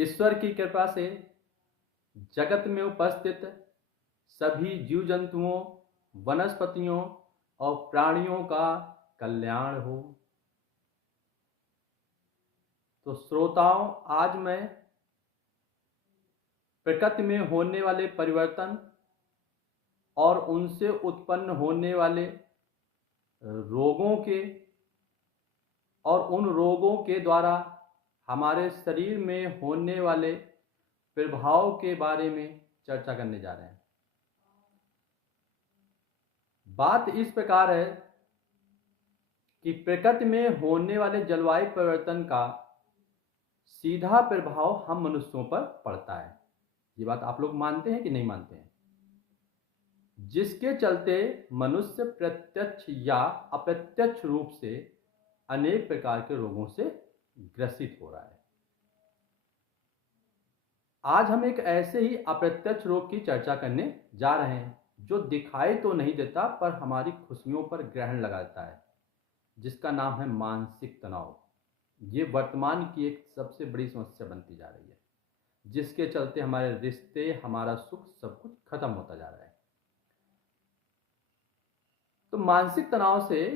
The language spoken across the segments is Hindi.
ईश्वर की कृपा से जगत में उपस्थित सभी जीव जंतुओं, वनस्पतियों और प्राणियों का कल्याण हो। तो श्रोताओं, आज मैं प्रकृति में होने वाले परिवर्तन और उनसे उत्पन्न होने वाले रोगों के और उन रोगों के द्वारा हमारे शरीर में होने वाले प्रभाव के बारे में चर्चा करने जा रहे हैं। बात इस प्रकार है कि प्रकृति में होने वाले जलवायु परिवर्तन का सीधा प्रभाव हम मनुष्यों पर पड़ता है। ये बात आप लोग मानते हैं कि नहीं मानते हैं? जिसके चलते मनुष्य प्रत्यक्ष या अप्रत्यक्ष रूप से अनेक प्रकार के रोगों से ग्रसित हो रहा है। आज हम एक ऐसे ही अप्रत्यक्ष रोग की चर्चा करने जा रहे हैं जो दिखाई तो नहीं देता पर हमारी खुशियों पर ग्रहण लगाता है, जिसका नाम है मानसिक तनाव। ये वर्तमान की एक सबसे बड़ी समस्या बनती जा रही है, जिसके चलते हमारे रिश्ते, हमारा सुख, सब कुछ खत्म होता जा रहा है। तो मानसिक तनाव से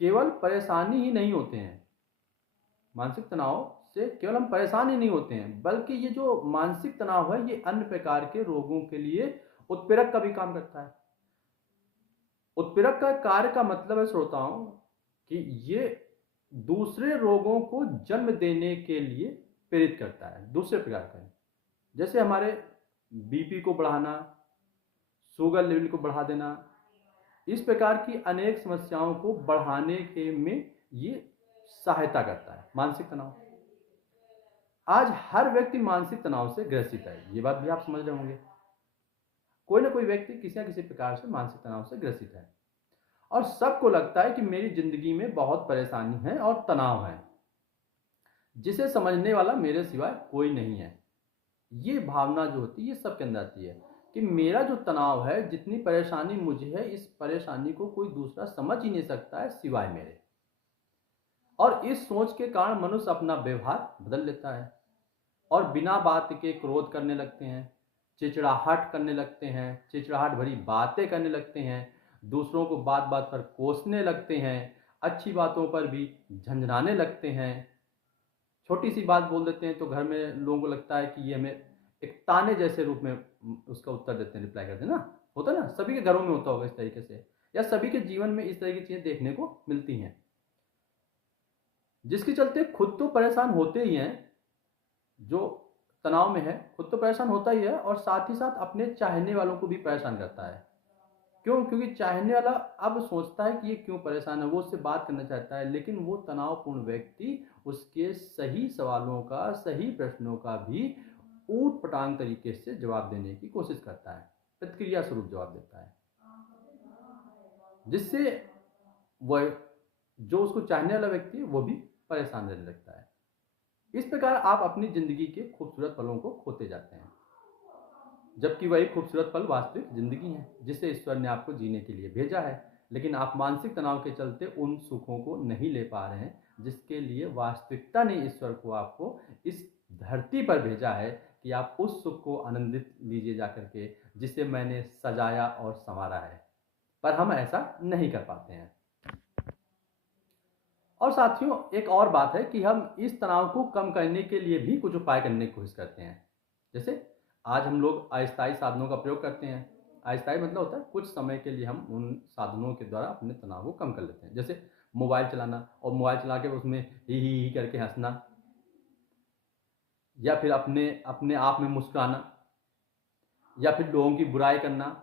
केवल परेशानी ही नहीं होते हैं, मानसिक तनाव से केवल हम परेशान ही नहीं होते हैं, बल्कि ये जो मानसिक तनाव है ये अन्य प्रकार के रोगों के लिए उत्प्रेरक का भी काम करता है। उत्प्रेरक का कार्य का मतलब है श्रोताओं कि ये दूसरे रोगों को जन्म देने के लिए प्रेरित करता है, दूसरे प्रकार का। जैसे हमारे बीपी को बढ़ाना, शुगर लेवल को बढ़ा देना, इस प्रकार की अनेक समस्याओं को बढ़ाने के में ये सहायता करता है मानसिक तनाव। आज हर व्यक्ति मानसिक तनाव से ग्रसित है, ये बात भी आप समझ रहे होंगे। कोई ना कोई व्यक्ति किसी न किसी प्रकार से मानसिक तनाव से ग्रसित है और सबको लगता है कि मेरी जिंदगी में बहुत परेशानी है और तनाव है, जिसे समझने वाला मेरे सिवाय कोई नहीं है। ये भावना जो होती है ये सबके अंदर आती है कि मेरा जो तनाव है, जितनी परेशानी मुझे है, इस परेशानी को कोई दूसरा समझ ही नहीं सकता है सिवाय मेरे। और इस सोच के कारण मनुष्य अपना व्यवहार बदल लेता है और बिना बात के क्रोध करने लगते हैं, चिड़चिड़ाहट करने लगते हैं, चिड़चिड़ाहट भरी बातें करने लगते हैं, दूसरों को बात बात पर कोसने लगते हैं, अच्छी बातों पर भी झंझनाने लगते हैं। छोटी सी बात बोल देते हैं तो घर में लोगों को लगता है कि ये हमें एक ताने जैसे रूप में उसका उत्तर देते हैं, रिप्लाई करते हैं ना। होता है ना, सभी के घरों में होता होगा इस तरीके से, या सभी के जीवन में इस तरह की चीज़ें देखने को मिलती हैं, जिसके चलते खुद तो परेशान होते ही हैं, जो तनाव में है खुद तो परेशान होता ही है और साथ ही साथ अपने चाहने वालों को भी परेशान करता है। क्यों? क्योंकि चाहने वाला अब सोचता है कि ये क्यों परेशान है, वो उससे बात करना चाहता है, लेकिन वो तनावपूर्ण व्यक्ति उसके सही सवालों का, सही प्रश्नों का भी ऊट पटांग तरीके से जवाब देने की कोशिश करता है, प्रतिक्रिया स्वरूप जवाब देता है, जिससे वह जो उसको चाहने वाला व्यक्ति है वो भी परेशान रहने लगता है। इस प्रकार आप अपनी जिंदगी के खूबसूरत पलों को खोते जाते हैं, जबकि वही खूबसूरत पल वास्तविक जिंदगी है जिसे ईश्वर ने आपको जीने के लिए भेजा है। लेकिन आप मानसिक तनाव के चलते उन सुखों को नहीं ले पा रहे हैं जिसके लिए वास्तविकता ने ईश्वर को आपको इस धरती पर भेजा है कि आप उस सुख को आनंदित लीजिए जाकर के, जिसे मैंने सजाया और संवारा है। पर हम ऐसा नहीं कर पाते हैं। और साथियों, एक और बात है कि हम इस तनाव को कम करने के लिए भी कुछ उपाय करने की कोशिश करते हैं। जैसे आज हम लोग अस्थायी साधनों का प्रयोग करते हैं। अस्थायी मतलब होता है कुछ समय के लिए हम उन साधनों के द्वारा अपने तनाव को कम कर लेते हैं। जैसे मोबाइल चलाना, और मोबाइल चला के उसमें ही करके हंसना, या फिर अपने अपने आप में मुस्कुराना, या फिर लोगों की बुराई करना,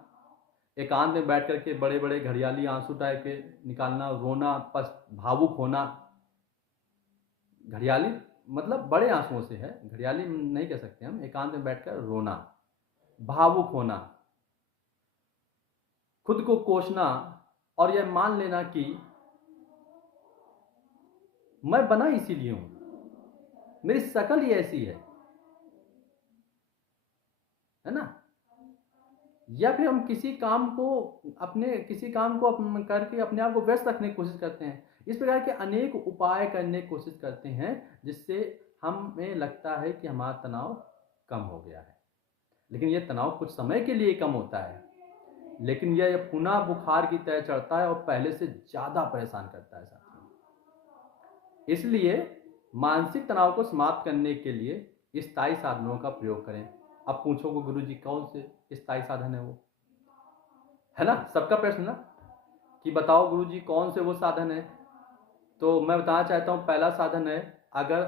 एकांत में बैठ करके बड़े बड़े घड़ियाली आंसू टाइप के निकालना, रोना, भावुक होना। घड़ियाली मतलब बड़े आंसुओं से है, घड़ियाली नहीं कह सकते हम। एकांत में बैठकर रोना, भावुक होना, खुद को कोसना और यह मान लेना कि मैं बना इसीलिए हूं, मेरी शक्ल ही ऐसी है ना। या फिर हम किसी काम को करके अपने आप को व्यस्त रखने की कोशिश करते हैं। इस प्रकार के अनेक उपाय करने की कोशिश करते हैं जिससे हमें लगता है कि हमारा तनाव कम हो गया है, लेकिन ये तनाव कुछ समय के लिए कम होता है, लेकिन यह पुनः बुखार की तरह चढ़ता है और पहले से ज़्यादा परेशान करता है साथियों। इसलिए मानसिक तनाव को समाप्त करने के लिए स्थायी साधनों का प्रयोग करें। अब पूछोगे गुरुजी कौन से स्थायी साधन है वो, है ना, सबका प्रश्न ना, कि बताओ गुरुजी कौन से वो साधन है। तो मैं बताना चाहता हूँ, पहला साधन है, अगर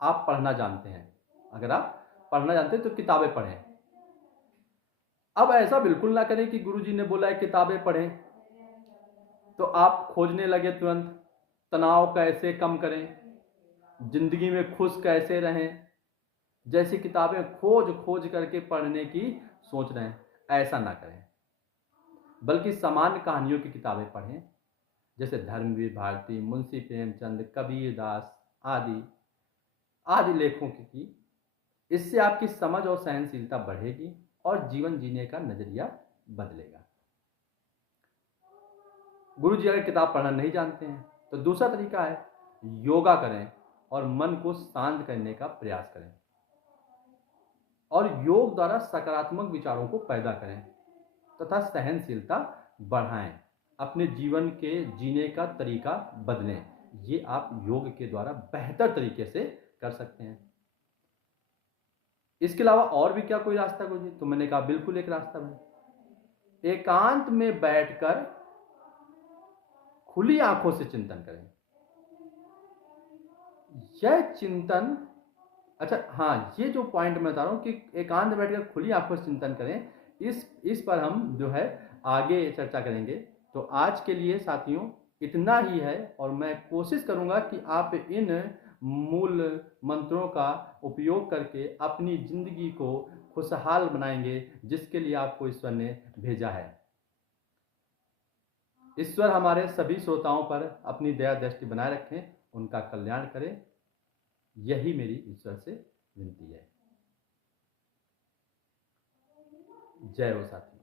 आप पढ़ना जानते हैं, अगर आप पढ़ना जानते हैं तो किताबें पढ़ें। अब ऐसा बिल्कुल ना करें कि गुरुजी ने बोला है किताबें पढ़ें तो आप खोजने लगे तुरंत तनाव कैसे कम करें, जिंदगी में खुश कैसे रहें, जैसी किताबें खोज खोज करके पढ़ने की सोच रहे हैं, ऐसा ना करें, बल्कि सामान्य कहानियों की किताबें पढ़ें, जैसे धर्मवीर भारती, मुंशी प्रेमचंद, कबीर दास आदि आदि लेखों की। इससे आपकी समझ और सहनशीलता बढ़ेगी और जीवन जीने का नजरिया बदलेगा। गुरुजी अगर किताब पढ़ना नहीं जानते हैं तो दूसरा तरीका है, योगा करें और मन को शांत करने का प्रयास करें, और योग द्वारा सकारात्मक विचारों को पैदा करें तथा सहनशीलता बढ़ाएं, अपने जीवन के जीने का तरीका बदलें। ये आप योग के द्वारा बेहतर तरीके से कर सकते हैं। इसके अलावा और भी क्या कोई रास्ता गुरुजी? तो मैंने कहा बिल्कुल एक रास्ता है, एकांत में बैठकर खुली आंखों से चिंतन करें। यह चिंतन, अच्छा हाँ, ये जो पॉइंट मैं बता रहा हूँ कि एकांत में बैठकर खुली आंखों से चिंतन करें, इस पर हम जो है आगे चर्चा करेंगे। तो आज के लिए साथियों इतना ही है, और मैं कोशिश करूंगा कि आप इन मूल मंत्रों का उपयोग करके अपनी जिंदगी को खुशहाल बनाएंगे, जिसके लिए आपको ईश्वर ने भेजा है। ईश्वर हमारे सभी श्रोताओं पर अपनी दया दृष्टि बनाए रखें, उनका कल्याण करें, यही मेरी ईश्वर से विनती है। जय हो साथी।